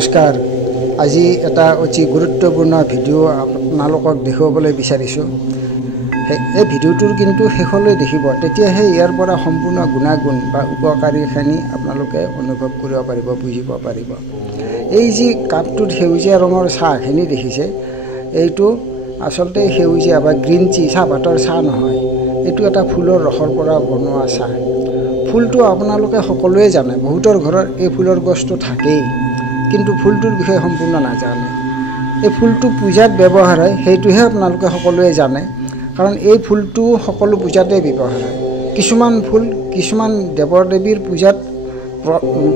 নমস্কাৰ আজি এটা অতি গুৰুত্বপূৰ্ণ ভিডিঅ' আপোনালোকক দেখুৱাবলৈ বিচাৰিছোঁ এই ভিডিঅ'টোৰ কিন্তু শেষলৈ দেখিব তেতিয়াহে ইয়াৰ পৰা সম্পূৰ্ণ গুণাগুণ বা উপকাৰীখিনি আপোনালোকে অনুভৱ কৰিব পাৰিব বুজিব পাৰিব এই যি কাপটোত সেউজীয়া ৰঙৰ চাহখিনি দেখিছে এইটো আচলতে সেউজীয়া বা গ্ৰীণ টি চাহপাতৰ চাহ নহয় এইটো এটা ফুলৰ ৰসৰ পৰা বনোৱা চাহ ফুলটো আপোনালোকে সকলোৱে জানে বহুতৰ ঘৰত এই ফুলৰ গছটো থাকেই কিন্তু ফুলটোৰ বিষয়ে সম্পূৰ্ণ নাজানে এই ফুলটো পূজাত ব্যৱহাৰ হয় সেইটোহে আপোনালোকে সকলোৱে জানে কাৰণ এই ফুলটো সকলো পূজাতে ব্যৱহাৰ হয় কিছুমান ফুল কিছুমান দেৱদেৱীৰ পূজাত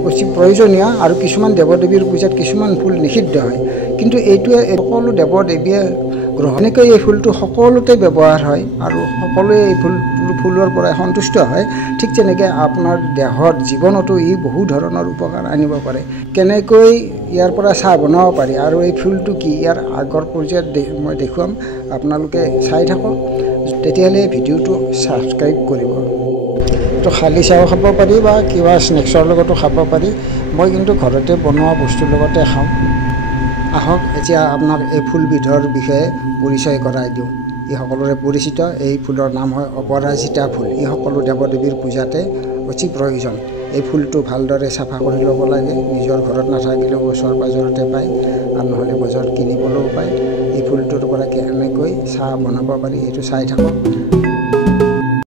অতি প্ৰয়োজনীয় আৰু কিছুমান দেৱদেৱীৰ পূজাত কিছুমান ফুল নিষিদ্ধ হয় কিন্তু এইটোৱে সকলো দেৱদেৱীয়ে গ্ৰহণকৈ এই ফুলটো সকলোতে ব্যৱহাৰ হয় আৰু সকলোৱে এই ফুলৰ পৰা সন্তুষ্ট হয় ঠিক তেনেকৈ আপোনাৰ দেহত জীৱনতো ই বহু ধৰণৰ উপকাৰ আনিব পাৰে কেনেকৈ ইয়াৰ পৰা চাহ বনাব পাৰি আৰু এই ফুলটো কি ইয়াৰ আগৰ পৰ্যায়ত মই দেখুৱাম আপোনালোকে চাই থাকক তেতিয়াহ'লে ভিডিঅ'টো ছাবস্ক্ৰাইব কৰিব তো খালি চাহো খাব পাৰি বা কিবা স্নেক্সৰ লগতো খাব পাৰি মই কিন্তু ঘৰতে বনোৱা বস্তুৰ লগতে খাওঁ আহক এতিয়া আপোনাক এই ফুলবিধৰ বিষয়ে পৰিচয় কৰাই দিওঁ ই সকলোৰে পৰিচিত এই ফুলৰ নাম হয় অপৰাজিতা ফুল ই সকলো দেৱদেৱীৰ পূজাতে অতি প্ৰয়োজন এই ফুলটো ভালদৰে চাফা কৰি ল'ব লাগে নিজৰ ঘৰত নাথাকিলেও ওচৰ পাজৰতে পায় আৰু নহ'লে বজাৰত কিনিবলৈও পায় এই ফুলটোৰ পৰা কেনেকৈ চাহ বনাব পাৰি এইটো চাই থাকক